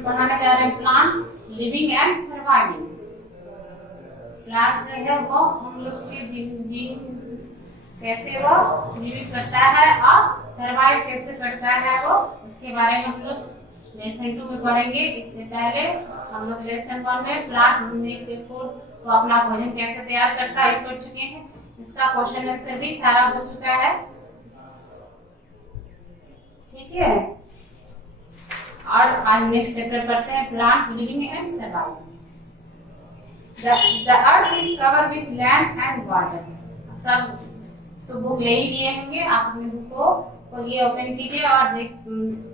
पढ़ाने जा रहे हैं plants living and surviving. Plants जो है वो हम लोग के जीवन कैसे वो लिविंग करता है और सर्वाइव कैसे करता है वो, उसके बारे में हम लोग लेसन 2 में पढ़ेंगे। इससे पहले हम लोग लेसन 1 में प्लांट फूड वो अपना भोजन कैसे तैयार करता है पढ़ चुके हैं। इसका क्वेश्चन आंसर भी सारा हो चुका है, ठीक है। और आज नेक्स्ट चैप्टर पढ़ते हैं plants living and surviving. The earth is covered with land and water। सब तो बुक ले ही लिए होंगे, आप अपने बुक को ये ओपन कीजिए और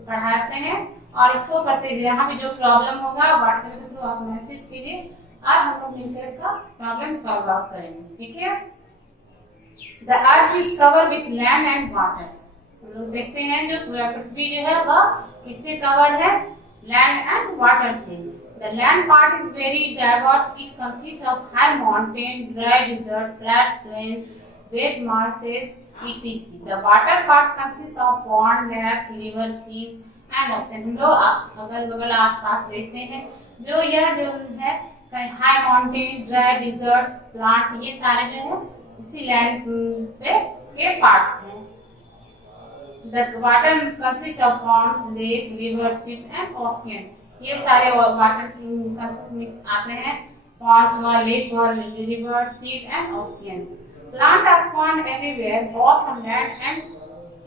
पढ़ाते हैं और इसको पढ़ते जाइए। यहाँ भी जो प्रॉब्लम होगा व्हाट्सएप के थ्रू आप मैसेज कीजिए और हम लोग मिलकर इसका प्रॉब्लम सॉल्व आउट करेंगे, ठीक है। The earth is covered with land and water। हम लोग देखते हैं जो पूरा पृथ्वी जो है वह किससे कवर्ड है, लैंड एंड वाटर से। The land part is very diverse. It consists of high mountain, dry desert, flat plains, wet marshes, etc. The water part consists of pond, lakes, rivers, seas, and ocean। हम लोग अगल बगल आसपास देखते हैं जो यह जो है high mountain, dry desert, plant, ये सारे जो है इसी लैंड पे के पार्ट्स हैं। The water consists of ponds, lakes, rivers, seas, and ocean। ये सारे वाटर कंसिस्ट में आते हैं, पॉन्ड्स व लेक व river, seas and ocean. Plant are found everywhere both on land and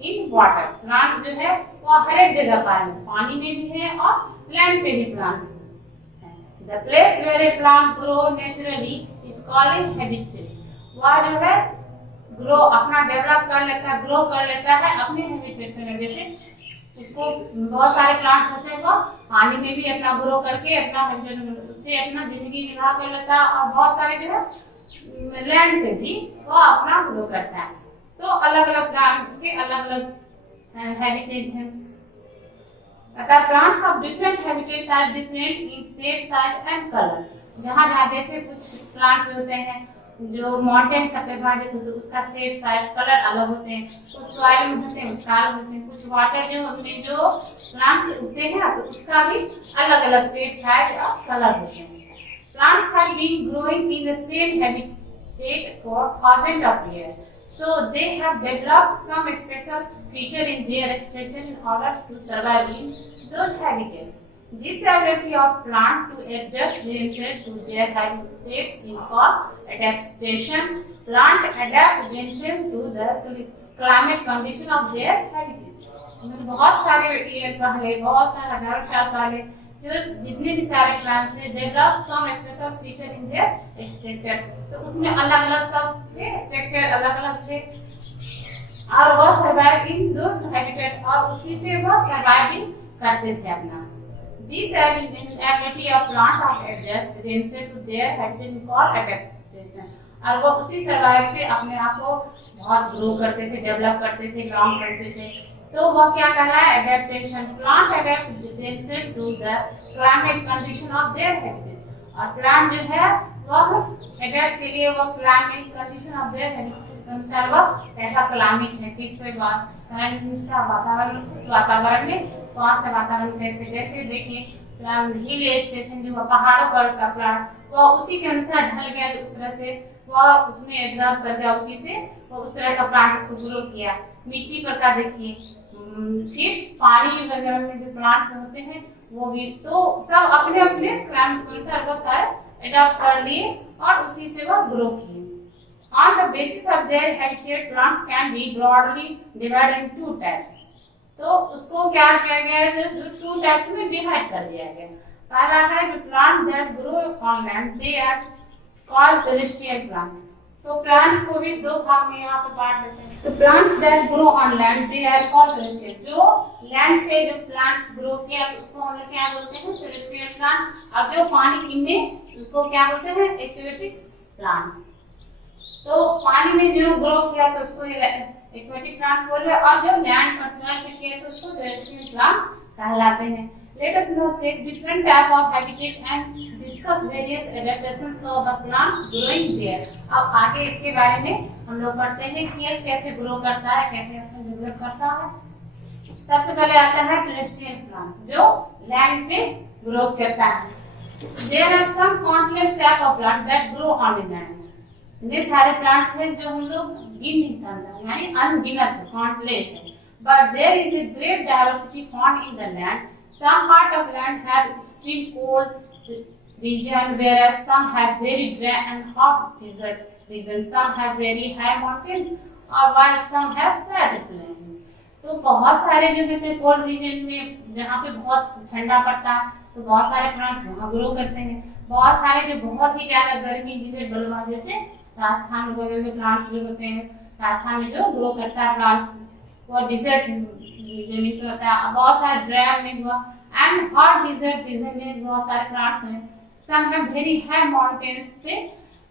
in water. Plants जो है वो हर एक जगह पानी में भी है और लैंड पे भी प्लांट्स हैं। The place where a plant grow naturally is called habitat. वह जो है ग्रो अपना डेवलप कर लेता है, ग्रो कर लेता है अपने हैबिटेट में। जैसे इसको बहुत सारे प्लांट्स होते हैं वो पानी में भी अपना ग्रो करके अपना उससे अपना जिंदगी निर्वाह कर लेता है और बहुत सारे जो है लैंड पे भी वो अपना ग्रो करता है। तो अलग अलग प्लांट्स के अलग अलग हैबिटेट हैं। अतः plants of different habitats are different in shape, size and colour. जहाँ जहाँ जैसे कुछ प्लांट्स होते हैं जो माउंटेन सब पे भागे तो उसका शेप, साइज, कलर अलग होते हैं। कुछ सॉइल में होते हैं उसका अलग होते हैं। कुछ वाटर जो में जो प्लांट्स उगते हैं तो उसका भी अलग अलग शेप, साइज और कलर होते हैं। Plants have been growing in the same habitat for thousand of year, so they have developed some special feature in their structure in order to survive in those habitats. This ability of plant to adjust themselves to their habitats is called adaptation। Plant adapt themselves to the climate condition of their habitat। बहुत सारे year पहले, बहुत सारे हजारों साल पहले जो जितने भी सारे plant they develop some special feature in their structure. तो उसमें अलग अलग सब के स्ट्रक्चर अलग अलग थे और वह सर्वाइव इन दोज हैबिटेट और उसी से वह सर्वाइविंग करते थे अपना। This ability of plant of adjust themselves to their habitat called adaptation। और वो उसी सर्वाइव से अपने आप को बहुत ग्रो करते थे, डेवलप करते थे, ग्राउंड करते थे। तो वह क्या कहला है, adaptation. Plant adapt themselves to the climate condition of their habitat. और प्लांट जो है वह एडेप्ट के लिए वो climate condition of their habitat के अनुसार वह कैसा क्लाइमेट है, किससे बात इसका वातावरण, उस वातावरण में कौन सा वातावरण कैसे, जैसे देखिए हिल स्टेशन जो पहाड़ों पर का प्लांट वो उसी के अनुसार ढल गया, तो उस तरह से वह उसमें एब्जॉर्ब कर गया, उसी से वो उस तरह का प्लांट उसको ग्रो किया। मिट्टी पर का देखिए, ठीक पानी वगैरह में जो प्लांट्स होते हैं वो भी तो सब अपने अपने क्लाइमेट के अनुसार वो सारे अडॉप्ट कर लिए और उसी से वो ग्रो किए। On the basis of their habitat, plants can be broadly divided in two types। तो उसको क्या किया गया है, जो टू टाइप्स में डिवाइड कर दिया गया। पहला है जो plant that grow on land, they are called terrestrial plant. तो प्लांट्स को भी दो भाग में यहाँ पे बांट देते हैं। तो plants that grow on land, they are called terrestrial. जो लैंड पे जो प्लांट्स ग्रो किया उसको हम लोग क्या बोलते हैं, टेरेस्ट्रियल प्लांट। और जो पानी में उसको क्या बोलते हैं, एक्वेटिक प्लांट्स। तो पानी में जो ग्रो किया तो उसको एक्वेटिक प्लांट्स बोल रहे हैं और जो लैंड पर सोइल पे किया तो उसको टेरेस्ट्रियल प्लांट्स कहलाते हैं। Let us now take different type of habitat and discuss various adaptations of the plants growing there। अब आगे इसके बारे में हम लोग पढ़ते हैं कि ये कैसे ग्रो करता है, कैसे अपना डेवलप करता है। सबसे पहले आता है टेरेस्ट्रियल प्लांट्स जो लैंड पे ग्रो करता है। There are some countless type of plant that grow on the land. इतने सारे प्लांट हैं जो हम लोग गिन नहीं सकते, यानी अनगिनत है, countless है। But there is a great diversity found in the land. Some part of land have extreme cold region, whereas some have very dry and hot desert region. Some have very high mountains, or while some have flat plains. तो बहुत सारे जो कहते हैं cold region में जहाँ पे बहुत ठंडा पड़ता है तो बहुत सारे प्लांट्स वहाँ ग्रो करते हैं। बहुत सारे जो बहुत ही ज्यादा गर्मी जैसे बलुआ जैसे राजस्थान वगैरह में प्लांट्स जो होते हैं, राजस्थान में जो ग्रो करता है प्लांट्स वो डिजर्ट जमीन पे होता है। बहुत सारे ड्राई में हुआ एंड हॉट डिजर्ट रीजन में बहुत सारे प्लांट्स हैं। Some have very high mountains पे,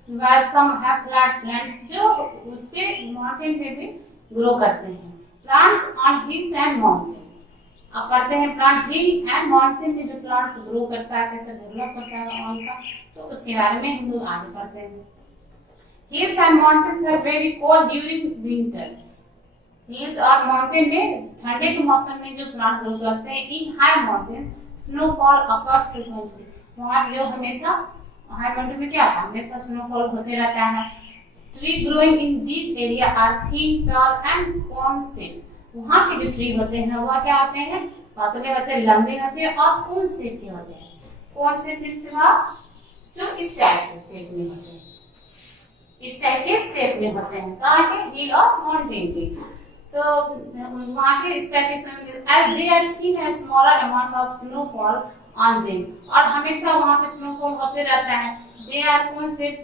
while some have flat plants जो उस पे माउंटेन पे भी ग्रो करते हैं। Plants on hills and mountains, अब पढ़ते हैं प्लांट हिल एंड माउंटेन में जो प्लांट्स ग्रो करता है, कैसे डेवलप करता है उनका, तो उसके बारे में हम लोग आगे पढ़ते हैं। Hills and mountains are very cold during winter. Hills और माउंटेन में ठंडे के मौसम में जो प्लांट ग्रो करते हैं। इन high mountains snowfall occurs frequently, वहाँ जो हमेशा हाई माउंटेन में क्या होता है, हमेशा स्नोफॉल होते रहता है। Tree growing in this area are thin tall and cone shape, वहाँ के जो ट्री होते हैं वह क्या होते हैं, पतले होते हैं, लंबे होते हैं और कोन शेप के होते हैं। कोन शेप मींस जो इस टाइप के शेप में होते हैं, इस टाइप के शेप में होते हैं, कहाँ के, हिल और माउंटेन के। तो वहाँ के इस टाइप के as they are thin and smaller amount of snowfall on them, और हमेशा वहाँ पे स्नोफॉल होते रहता है। दे आर कोन शेप,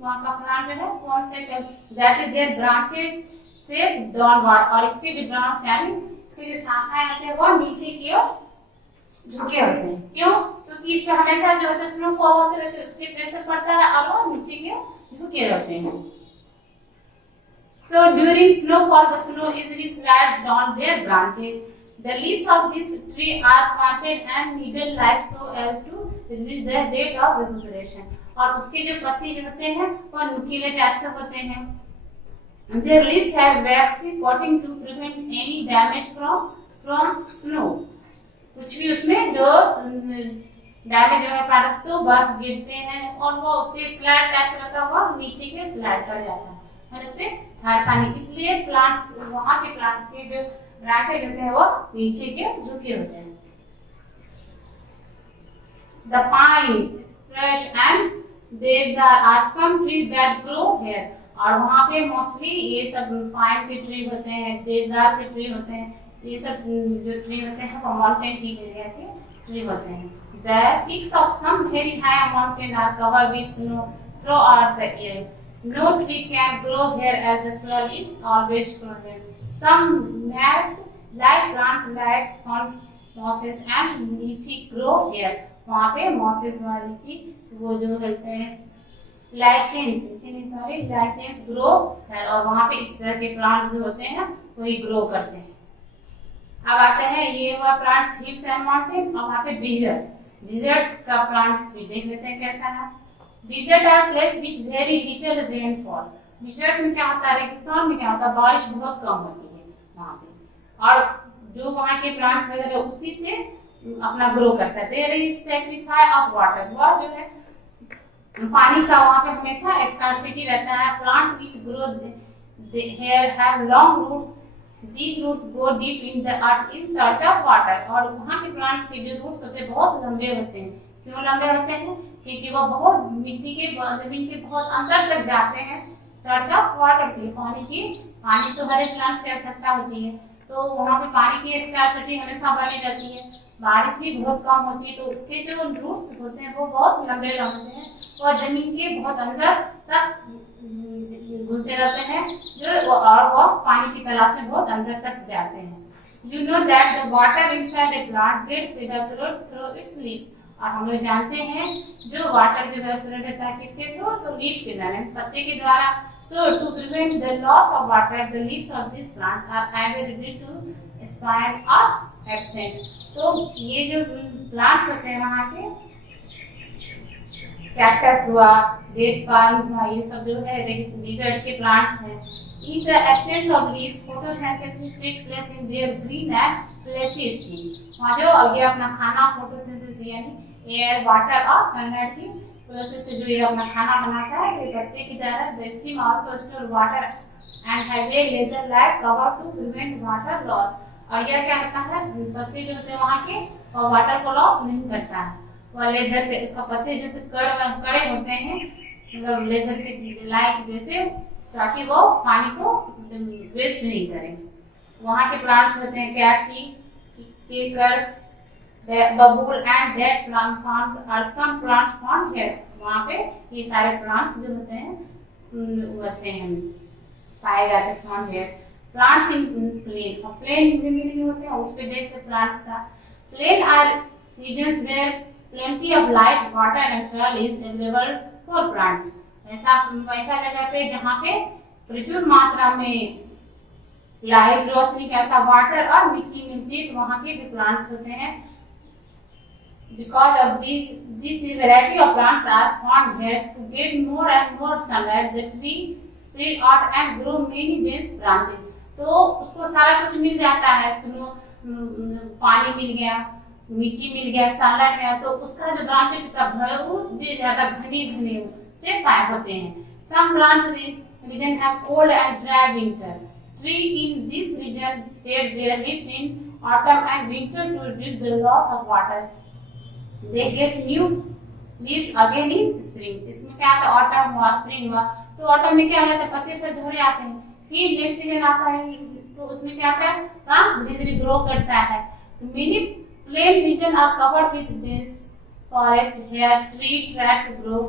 वहाँ का प्लांट जो है cone shape, that is their branches shape downward, और इसके जो ब्रांच यानी इसके जो शाखाएं आते हैं वो नीचे की ओर झुके होते हैं। क्यों? क्योंकि इस पे हमेशा जो है स्नोफॉल होते रहते हैं, उस पे प्रेशर पड़ता है और वो नीचे की ओर झुके रहते हैं। So during snowfall, the snow easily slides down their branches. The leaves of this tree are pointed and needle-like so as to reduce the rate of evaporation. और उसके जो पत्ते जो होते हैं वो नुकीले टाइप से होते हैं। Their leaves have waxy coating to prevent any damage from snow. कुछ भी उसमें जो डैमेज वगैरह पड़ा तो बर्फ गिरते हैं और वो उससे स्लाइड टाइप से रहता हुआ नीचे के स्लाइड कर जाता है और इसमें हटता नहीं, इसलिए प्लांट्स वहाँ के प्लांट्स के जो ब्रांचेज होते हैं वो नीचे के झुके होते हैं। The pine, spruce and deodar are some trees that grow here. और वहाँ पे मोस्टली ये सब पाइन के ट्री होते हैं, देवदार के ट्री होते हैं, ये सब जो ट्री होते हैं वो माउंटेन हिल एरिया के ट्री होते हैं। The peaks of some very high mountain are covered with snow throughout the year. No tree can grow here as the soil is always frozen. Some light plants like ferns, mosses and lychee grow here. वहाँ पे mosses और lychee वो जो होते हैं लाइचेंस grow है और वहाँ पे इस तरह के प्लांट्स जो होते हैं वही ग्रो करते हैं। अब आते हैं ये हुआ प्लांट्स हिल्स एंड माउंटेन, और वहाँ पे डिजर्ट का प्लांट्स भी देख लेते हैं कैसा है। Desert are place which very little rainfall. Desert में क्या होता है, रेगिस्तान में क्या होता है, बारिश बहुत कम होती है वहाँ पे, और जो वहाँ के प्लांट्स वगैरह उसी से अपना ग्रो करता है। There is sacrifice of water, वह जो है पानी का वहाँ पे हमेशा स्कार्सिटी रहता है। Plant which grow here have long roots, these roots go deep in the earth in search of water। और वहाँ के प्लांट्स के जो रूट्स होते हैं बहुत लंबे होते हैं। क्यों लंबे होते हैं? क्योंकि वो बहुत मिट्टी के जमीन के बहुत अंदर तक जाते हैं सर्च ऑफ वाटर के, पानी तो हर एक प्लांट्स की आवश्यकता होती है, तो वहाँ पे पानी की स्कार्सिटी हमेशा बनी रहती है। बारिश भी बहुत कम होती है, तो उसके जो रूट्स होते हैं वो बहुत लंबे होते हैं, वो जमीन के बहुत अंदर तक घुसे रहते हैं जो और वो पानी की तलाश में बहुत अंदर तक जाते हैं। You know that the water inside a plant gets evaporated through its leaves। और हम लोग जानते हैं जो वाटर जो evaporate होता है किसके थ्रू, तो लीव्स के द्वारा, पत्ते के द्वारा। So to prevent the loss of water, the leaves of this plant are either reduced to spine or absent। तो ये जो प्लांट्स होते हैं वहाँ के कैक्टस हुआ, रेड पाल्म हुआ, ये सब जो है डिजर्ट के प्लांट्स हैं, In the absence of leaves, photosynthesis takes place in their green and fleshy stem. वहाँ जो ये अपना खाना फोटोसिंथेसिस यानी एयर, वाटर और सनलाइट की प्रोसेस से जो ये अपना खाना बनाता है, ये पत्ते की तरह the stem also store water and has a laser-like cover to prevent water loss. और यह क्या करता है, पत्ते जो होते हैं वहाँ के और वाटर को लॉस नहीं करता है। वह लेदर के उसका पत्ते जो कड़े होते हैं मतलब लेदर के लाइक जैसे, ताकि वो पानी को वेस्ट नहीं करें। वहाँ के प्लांट्स होते हैं कैक्टी, केकर्स, बबूल एंड डेड प्लांट्स और सम प्लांट्स फाउंड हियर। वहाँ पे ये सारे प्लांट्स जो होते हैं उगते हैं, पाए जाते हैं found here. Plants in plain, और प्लेन मीनिंग होते हैं उस पे देखते हैं प्लांट्स का। Plain are regions where plenty of light, water and soil is available for plant. वैसा जगह पे जहाँ पे प्रचुर मात्रा में लाइट, रोशनी का ऐसा वाटर और मिट्टी मिलती है, तो वहाँ के जो प्लांट्स होते हैं, because of this variety of plants are found here to get more and more sunlight, the tree spread out and grow many dense branches. तो उसको सारा कुछ मिल जाता है, पानी मिल गया, मिट्टी मिल गया, सनलाइट मिला, तो उसका जो ब्रांचेज का बहुत ज्यादा घने घने से पाए होते हैं। Some plant region have cold and dry winter. Tree in this region shed their leaves in autumn and winter to reduce the loss of water. They get new leaves again in spring. इसमें क्या आता है, autumn हुआ, spring हुआ, तो autumn में क्या हो जाता है, पत्ते सब झड़ जाते हैं। फिर नेक्स्ट सीजन आता है तो उसमें क्या आता है, प्लांट धीरे धीरे ग्रो करता है। Many plain region are covered with dense forest. Here tree try to grow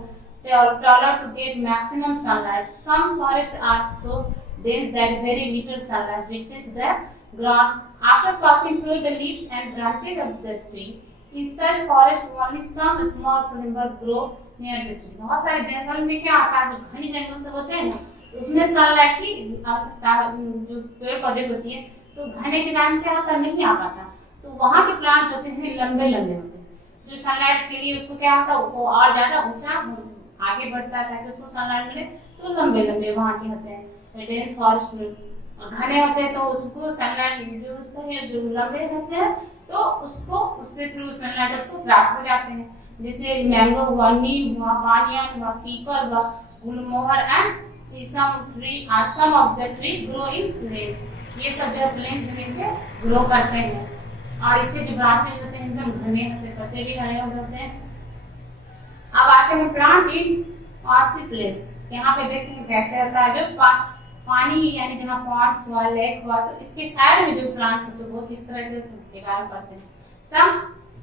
taller to get maximum sunlight. Some forests are so dense that very little sunlight reaches the ground after passing through the leaves and branches of the tree. In such forest only some small climber grow near the tree. बहुत सारे जंगल में क्या आता है, जो घने जंगल सब होते हैं ना, उसमें सनलाइट की आवश्यकता जो पेड़ पौधे होती है, तो घने के कारण क्या होता नहीं आ पाता, तो वहाँ के प्लांट्स होते हैं लंबे लंबे होते हैं, जो सनलाइट के लिए उसको क्या होता है, वो और ज्यादा ऊंचा आगे बढ़ता है ताकि उसको सनलाइट मिले, तो लंबे लंबे वहाँ के होते हैं। डेंस फॉरेस्ट में घने होते हैं तो उसको सनलाइट जो होते हैं, जो लंबे रहते हैं तो उसको उससे थ्रू सनलाइट उसको प्राप्त हो जाते हैं। जैसे मैंगो हुआ, नीम हुआ, बानियन हुआ, पीपल हुआ, gulmohar and sheesham tree are some of the tree grow in plains. ये सब जो प्लेन जमीन पे ग्रो करते हैं और इसके जो ब्रांचेज होते हैं एकदम घने होते हैं, पत्ते भी घने होते हैं। अब आते हैं प्लांट इन मार्सी प्लेस। यहाँ पे देखते हैं कैसे होता है, जो पानी यानी जहाँ पॉन्ड्स हुआ, लेक हुआ, तो इसके साइड में जो प्लांट्स होते हैं वो किस तरह के उसके बारे में पढ़ते हैं। Some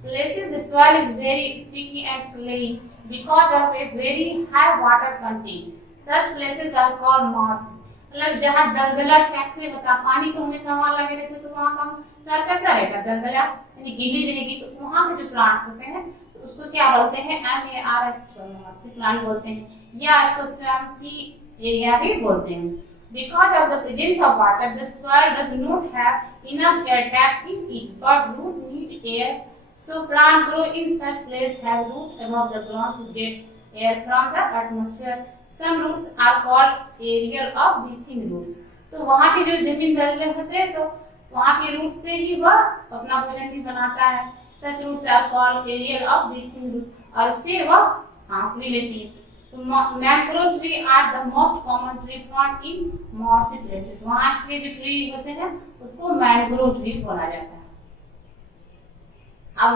places the soil is very sticky and clayey because of a very high water content. Such places are called marshy. मतलब जहाँ दलदला टाइप से होता, पानी तो हमेशा वहाँ लगे रहते, तो वहाँ का सर कैसा रहेगा, दलदला यानी गीली रहेगी, तो वहाँ के जो प्लांट्स होते हैं तो उसको क्या बोलते हैं, मार्सी प्लांट बोलते हैं, या इसको स्वैम्पी एरिया भी बोलते हैं। Because of the presence of water, the soil does not have enough air gap in it, but root need air. So plants grow in such place have root above the ground to get air from the atmosphere. Some roots are called aerial or breathing roots. तो वहाँ के जो जमीन दलदले होते हैं तो वहाँ के रूट से ही वह अपना भोजन भी बनाता है। Such roots are called aerial or breathing root, और इससे वह सांस भी लेती है। Mangrove tree are the most common tree found in marshy places. वहाँ के जो ट्री होते हैं उसको मैंग्रोव ट्री बोला जाता है। अब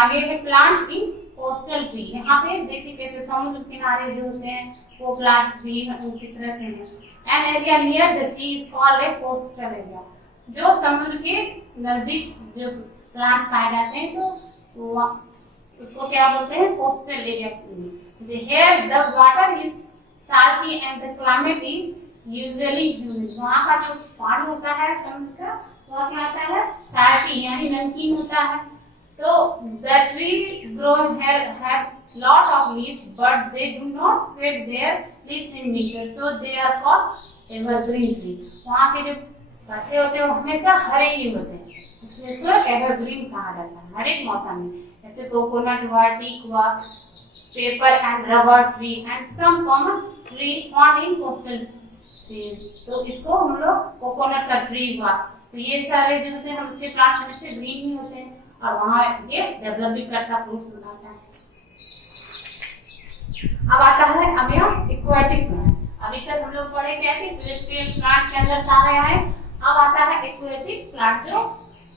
आगे है प्लांट्स इन कोस्टल ट्री। यहाँ पे देखिए कैसे समुद्र किनारे जो होते हैं वो प्लांट ट्री किस तरह से है। An area near the sea is called a coastal area. जो समुद्र के नजदीक जो प्लांट्स पाए जाते हैं तो उसको क्या बोलते हैं, coastal area. Here the water is salty and the climate is usually humid. वहाँ का जो पानी होता है समुद्र का वह क्या होता है, salty यानी नमकीन होता है। तो the tree growing here have lot of leaves, but they do not shed their leaves in winter, so they are called evergreen tree. वहाँ के जो पत्ते होते हैं वो हमेशा हरे ही होते हैं, इसलिए इसको एवरग्रीन कहा जाता है। हर एक मौसम में, जैसे कोकोनट हुआ, टीक हुआ, pepper and rubber tree and some common tree found in coastal तो इसको हम लोग कोकोनट का ट्री हुआ, तो ये सारे जो होते हैं हम उसके प्लांट्स में से ग्रीन ही होते हैं और वहाँ ये डेवलप भी करता, फ्रूट्स बनाता है। अब आता है अब यहाँ एक्वाटिक प्लांट। अभी तक हम लोग पढ़े क्या कि टेरेस्ट्रियल प्लांट के अंदर सारे आए। अब आता है एक्वाटिक प्लांट जो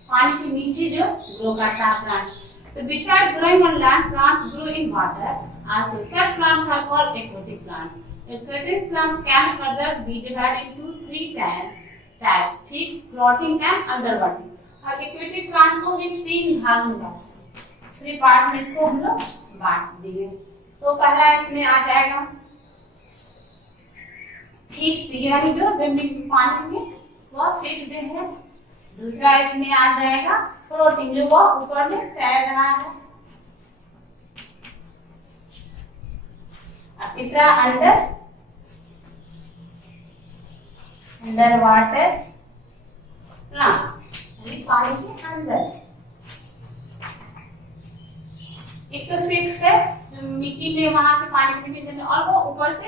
पानी के नीचे जो ग्रो करता है प्लांट। तो besides growing on land, plants grow in water. Also, such plants are called aquatic plants. Aquatic plants can further be divided into three types: fixed, floating, and underwater. और aquatic plant को भी तीन भाग में बांट, three part में इसको हम लोग बांट दिए। तो पहला इसमें आ जाएगा फिक्स्ड, यानी जो जमीन पानी में वह फिक्स्ड है। दूसरा इसमें आ जाएगा फ्लोटिंग, जो वो ऊपर में तैर रहा है। और तीसरा अंडर वाटर प्लांट्स, पानी के अंदर। एक तो फिक्स है, मिट्टी में वहां के पानी के नीचे, और वो ऊपर से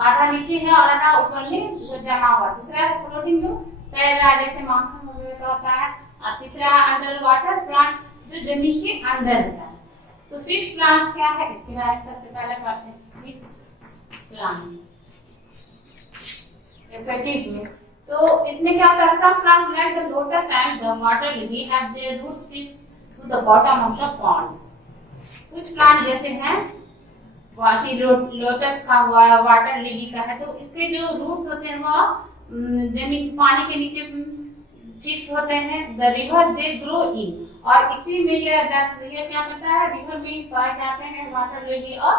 आधा नीचे है और आधा ऊपर में वो जमा हुआ। दूसरा है फ्लोटिंग, जो तैर रहा है जैसे माखन वगैरह का होता है। और तीसरा अंडर वाटर प्लांट, जो जमीन के अंदर होता है। तो फिक्स प्लांट क्या है, इसके बारे में सबसे पहले पढ़ते हैं। फिक्स प्लांट एक्वाटिक में, तो इसमें क्या होता है, some plants like the lotus and the water lily have their roots fixed to the bottom of the pond. कुछ प्लांट जैसे हैं, बाकी लोटस का हुआ, वाटर लिली का है, तो इसके जो रूट्स होते हैं वो जमीन पानी के नीचे फिक्स होते हैं। The river they grow in, और इसी में ये क्या करता है, रिवर में पाए जाते हैं वाटर लिली और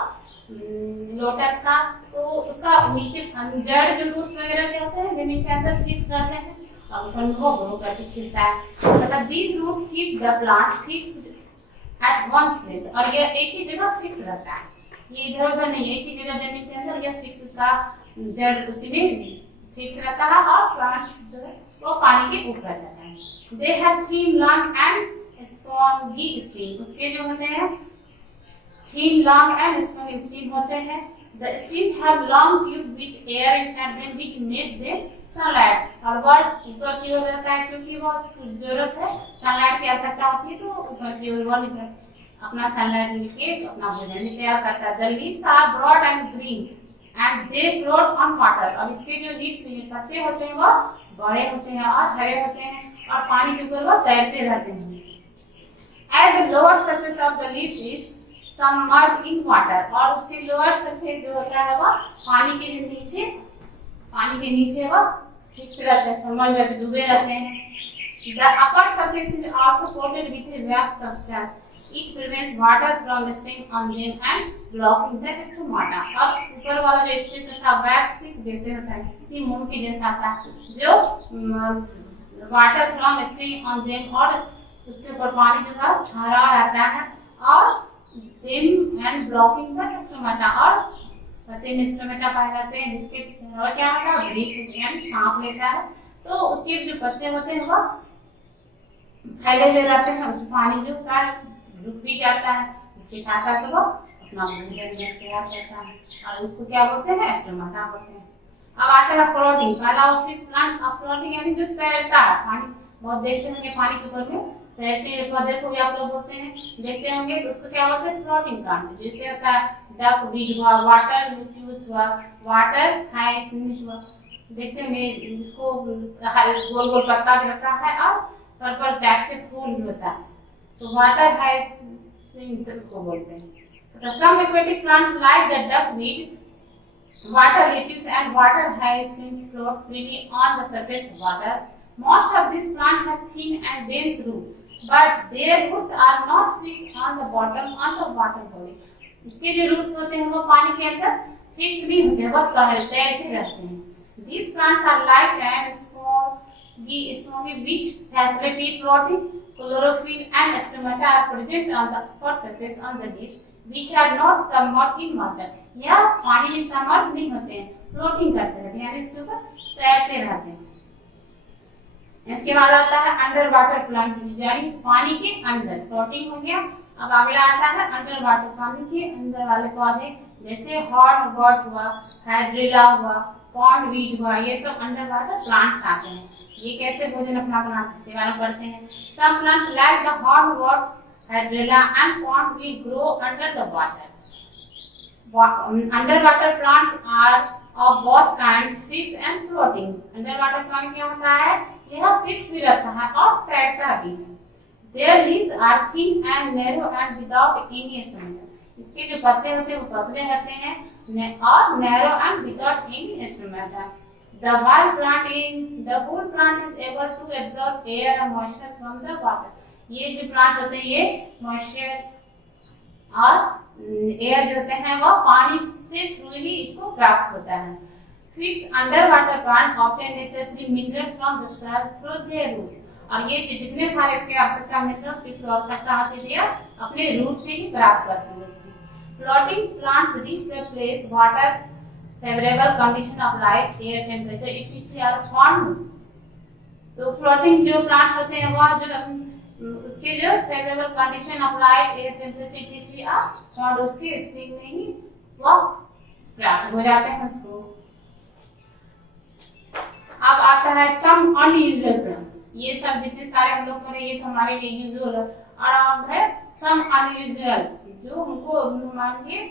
लोटस का। तो उसका नीचे जड़ जो रूट्स वगैरह के होते हैं जमीन के अंदर फिक्स रहते हैं और ऊपर में वो ग्रो करके खिलता है। मतलब these roots keep the plant fixed at one place, और ये एक ही जगह फिक्स रहता है, ये इधर उधर नहीं, एक ही जगह जमीन के अंदर ये फिक्स, इसका जड़ उसी में फिक्स रहता है और प्लांट्स जो है वो पानी के ऊपर रहता है। They have thin long and spongy steam, उसके जो होते हैं thin long and spongy steam होते हैं। The steam have long tube with air inside them which makes them sunlight, और वह ऊपर की ओर रहता है क्योंकि वो जरूरत है, सनलाइट की आवश्यकता होती है, तो ऊपर की ओर वो अपना सनलाइट लेके अपना भोजन भी तैयार करता है। The leaves are broad and green and they float on water, और इसके जो लीव्स पत्ते होते हैं वो बड़े होते हैं और हरे होते हैं और पानी के ऊपर वो तैरते रहते हैं। At the lower surface of the leaves is submerged in water, और उसके लोअर सरफेस जो होता है वो पानी के नीचे वो फिक्स रहते हैं, सबमर्ज रहते, डूबे रहते हैं। The upper surface is also coated with A wax substance, it prevents water from staying on them and blocking the stomata। और ऊपर वाला जो स्पेस होता है वैक्स जैसे होता है, ये मुंह के जैसा होता है, जो water from staying on them, और उसके ऊपर पानी जो है ठहरा रहता है, और them and blocking the stomata, और पत्ते में स्टोमाटा पाए जाते हैं जिसके क्या होता है, ब्रीथ यानी सांस लेता है, तो उसके जो पत्ते होते हैं वो फैले हुए रहते हैं, उसमें पानी जो होता है रुक भी जाता है, इसके साथ साथ वो अपना भोजन तैयार करता है, और उसको क्या बोलते हैं, स्टोमाटा बोलते हैं। अब आता है फ्लोटिंग, पहला वो फिक्स प्लांट। अब फ्लोटिंग यानी जो तैरता है, पानी बहुत देखते होंगे पानी के ऊपर में तैरते हुए पौधे को भी आप लोग बोलते हैं, देखते होंगे, तो उसको क्या बोलते हैं, फ्लोटिंग प्लांट। जैसे होता है डक बीज हुआ, वाटर लुट्यूस हुआ, वाटर हाइसिंथ हुआ, देखते होंगे जिसको गोल गोल पत्ता भी रहता है और पर्पल टैग से फूल भी होता है, तो वाटर हाइसिंथ उसको बोलते हैं। Some aquatic plants like the duckweed, water lettuce and water hyacinth float freely on the surface of water. Most of these plants have thin and dense roots, but their roots are not fixed on the bottom on the water body. इसके जो roots होते हैं वो पानी के अंदर fix नहीं होते, वो तैरते रहते हैं। These plants are light and spongy, which facilitate floating. Chlorophyll and stomata are present on the upper surface on the leaves, which are not submerged in water. या पानी में सबमर्ज नहीं होते हैं, फ्लोटिंग करते रहते हैं, यानी इसके ऊपर तैरते रहते हैं। इसके बाद आता है अंडर वाटर प्लांट, यानी पानी के अंदर फ्लोटिंग हो गया, अब अगला आता है अंडर वाटर, पानी के अंदर वाले पौधे, जैसे हॉर्न वॉट हुआ, हाइड्रिला हुआ, पॉन्ड वीट हुआ, ये सब अंडर वाटर प्लांट्स आते हैं। ये कैसे भोजन अपना बनाते हैं इसके बारे में पढ़ते हैं। Some plants like the hornwort, hydrilla and pondweed grow under the water. Underwater plants are of both kinds, fixed and floating. Underwater plant क्या होता है, यह फिक्स भी रहता है और तैरता भी है। Their leaves are thin and narrow and without any stomata. इसके जो पत्ते होते हैं वो पतले रहते हैं और narrow and without any stomata. The whole plant is able to absorb air and moisture from the water. ये जो प्लांट होते हैं ये मॉइस्चर और एयर जो होते हैं वो पानी से थ्रू ही इसको प्राप्त होता है। Fix underwater plant obtain necessary mineral from the soil through their roots. और ये जितने सारे इसके आवश्यकता मिनरल्स की आवश्यकता होती है अपने रूट से ही प्राप्त करती है। Floating plants reach the place water favourable condition of light air temperature if are found. तो फ्लोटिंग जो प्लांट्स होते हैं वो जो उसके जो favourable condition of light air temperature TCR और उसके स्थिति में ही वो प्राप्त हो जाते हैं उसको। अब आता है सम अनयूजुअल प्लांट्स। ये सब जितने सारे हम लोग पढ़े ये हमारे लिए यूजुअल और है सम अनयूजुअल जो हमको हमारे लिए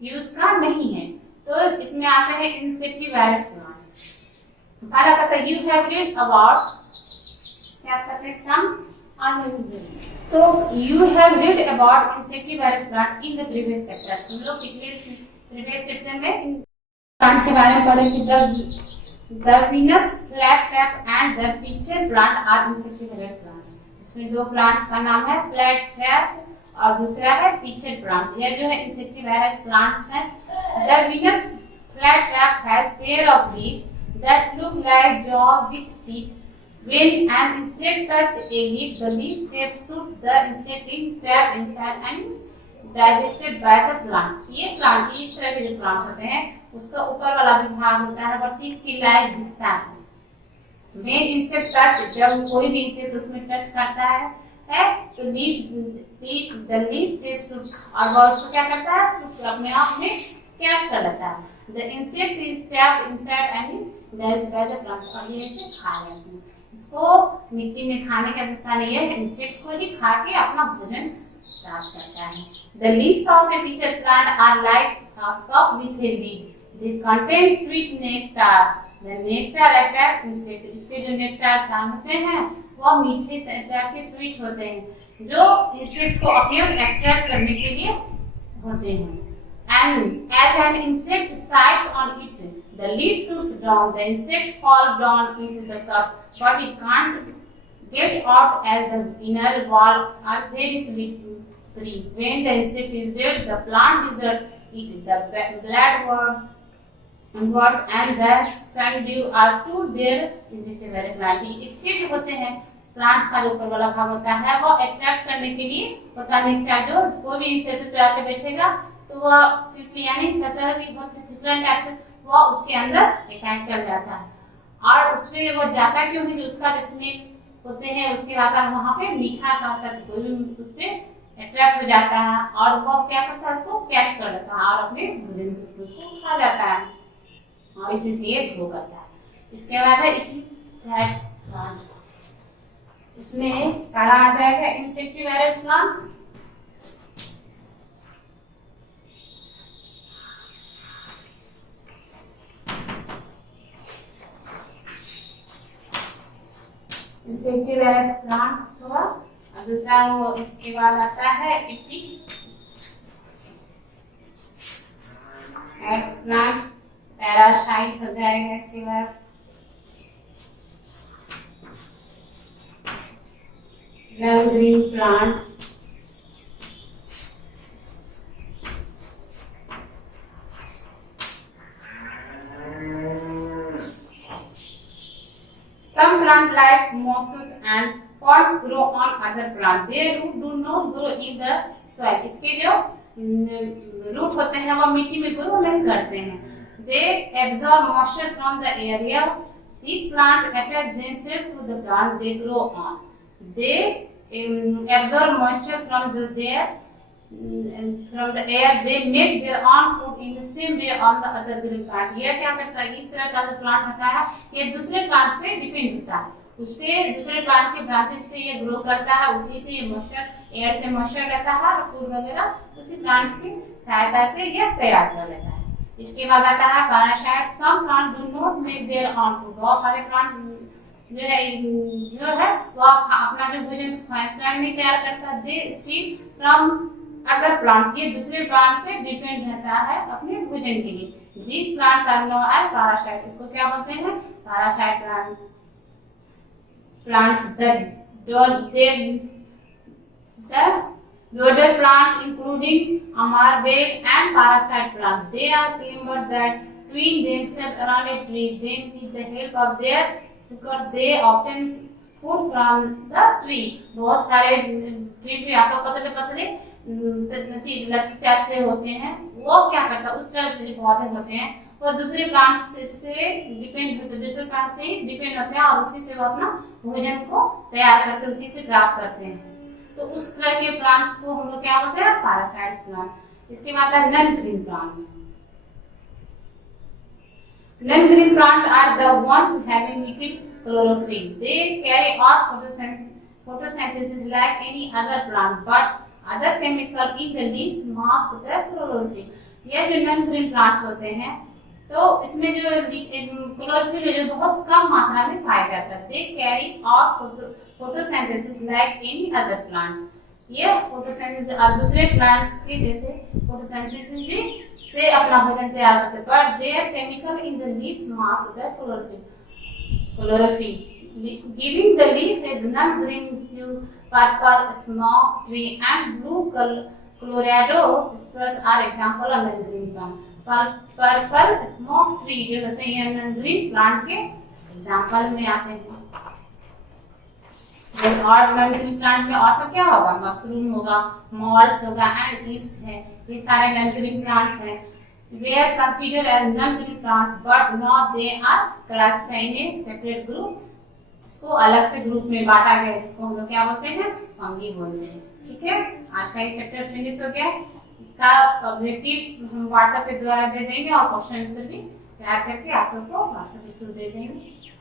यूज का नहीं है। तो इसमें आते हैं इंसेक्टिवाइरस प्लांट। पहला कहता है यू हैव रीड अबाउट, क्या कहते हैं, सम unusual। तो you have read about insectivorous plant in the previous chapter। हम लोग प्रीवियस चैप्टर में प्लांट के बारे में पढ़े थे। The Venus flytrap and the pitcher plant are insectivorous plants। इसमें दो प्लांट्स का नाम है flytrap और दूसरा है pitcher plants। यह जो है insectivorous plants हैं। The Venus flytrap has pair of leaves that look like jaw with teeth। When an insect touches a leaf, the leaf shape suits the insect in trap inside and is digested by the plant। ये plant इस तरह के जो plants होते हैं उसका ऊपर वाला जो भाग होता है वो टीथ की लाइक दिखता है। When insect touch, जब कोई भी इंसेक्ट उसमें टच करता है तो the leaf shape suits और वह उसको क्या करता है, सूट अपने आप में कैच कर लेता है। The insect is trapped inside and is digested by the plant और ये इसे खा लेते हैं। इसको मिट्टी में खाने की व्यवस्था नहीं है, इंसेक्ट को ही खा के अपना भोजन प्राप्त करता है। The leaves of a pitcher plant are like a cup with a lid. They contain sweet nectar. The nectar attract insect। इसके जो नेक्टर प्राण होते हैं वो मीठे तरह के स्वीट होते हैं जो इंसेक्ट को अपने अट्रैक्ट करने के लिए होते हैं। And as an insect sights on it, the lid shoots down. The insect falls down into the cup, but it can't get out as the inner walls are very slippery. When the insect is dead, the plant deserts it. The bloodworm and the sundew are two their insectivorous plant। इसके जो होते हैं plants का जो ऊपर वाला भाग होता है वो अट्रैक्ट करने के लिए होता है नेक्टर। जो कोई भी इंसेक्ट पे आके बैठेगा तो वह सिर्फ यानी सतह भी बहुत फिसलन टाइप से वो उसके अंदर अटैक चल जाता है और उसमें वो जाता क्यों है, जो उसका जिसमें होते हैं उसके बाद वहाँ पे मीठा का कोई भी उस पर अट्रैक्ट हो जाता है और वो क्या करता है, उसको कैच कर लेता है और अपने भोजन उसको खा जाता है और इसी से ये ग्रो करता है। इसके बाद है इसमें पढ़ा आ जाएगा इंसेक्टिवाइरस प्लांट। इंसेक्टिवाइरस प्लांट्स हुआ और दूसरा वो इसके बाद आता है प्लांट पैरासाइट हो जाएगा। इसके बाद green plant, some plant like mosses and pods grow on other plant. Their root do not grow in the soil। इसके जो रूट होते हैं वो मिट्टी में ग्रो नहीं करते हैं। They absorb moisture from the area these plants attach themselves to the plant they grow on. They absorb moisture from the air, they make their own food in the same way on the other green plant. यह क्या करता है, इस तरह का जो plant होता है ये दूसरे प्लांट पे डिपेंड होता है, उस पे दूसरे प्लांट के ब्रांचेस पे ये ग्रो करता है, उसी से ये मॉइस्चर, एयर से मॉइस्चर लेता है और फूड वगैरह उसी प्लांट्स की सहायता से ये तैयार कर लेता है। इसके बाद आता है parasite. Some plant do not make their own food. बहुत सारे प्लांट जो है वो अपना जो भोजन स्वयं नहीं तैयार करता, they still from other plants, ये दूसरे प्लांट पे डिपेंड रहता है अपने भोजन के लिए। These plants are known as parasite. इसको क्या बोलते हैं, parasite plants. The loader plants including amarberg and parasite plants, they are climber that twine themselves around a tree, then with the help of their suckers they obtain food from the tree। बहुत सारे tree पे आपको पतले पतले लट्ठी type से होते हैं, वो क्या करता है, उस तरह से पौधे होते हैं वो दूसरे प्लांट से डिपेंड होते, दूसरे प्लांट पे डिपेंड होते हैं और उसी से वो अपना भोजन को तैयार करते हैं, उसी से प्राप्त करते हैं। तो उस तरह के प्लांट्स को हम लोग क्या बोलते हैं, पैरासाइट्स प्लांट। इसके बाद है non green plants. Non green plants are the ones having little chlorophyll, they carry out photosynthesis like any other plant, but other chemical in the leaves mask the chlorophyll। यह जो non green plants होते हैं तो इसमें जो chlorophyll है जो बहुत कम मात्रा में पाया जाता है। They carry out photosynthesis like any other plant. ये फोटोसिंथेसिस और दूसरे प्लांट्स के जैसे फोटोसिंथेसिस भी से अपना भोजन तैयार करते हैं, but there chemical in the leaves mask the chlorophyll giving the leaf a non-green hue। Purple smoke tree and blue Colorado spruce are example of non-green plant। Purple smoke tree जो होते हैं ये नॉन-ग्रीन प्लांट के example में आते हैं। और non-green plant में और सब क्या होगा, मशरूम होगा, मॉल्स होगा एंड ईस्ट है, ये सारे नॉन-ग्रीन प्लांट्स हैं। They are considered as non green plants but not they are classified in a separate group. इसको अलग से ग्रुप में बांटा गया है जिसको हम लोग क्या बोलते हैं, फंगी बोलते हैं। ठीक है, आज का ये चैप्टर फिनिश हो गया। इसका ऑब्जेक्टिव हम व्हाट्सएप के द्वारा दे देंगे और क्वेश्चन आंसर भी तैयार करके आप लोग को व्हाट्सएप के थ्रू दे देंगे।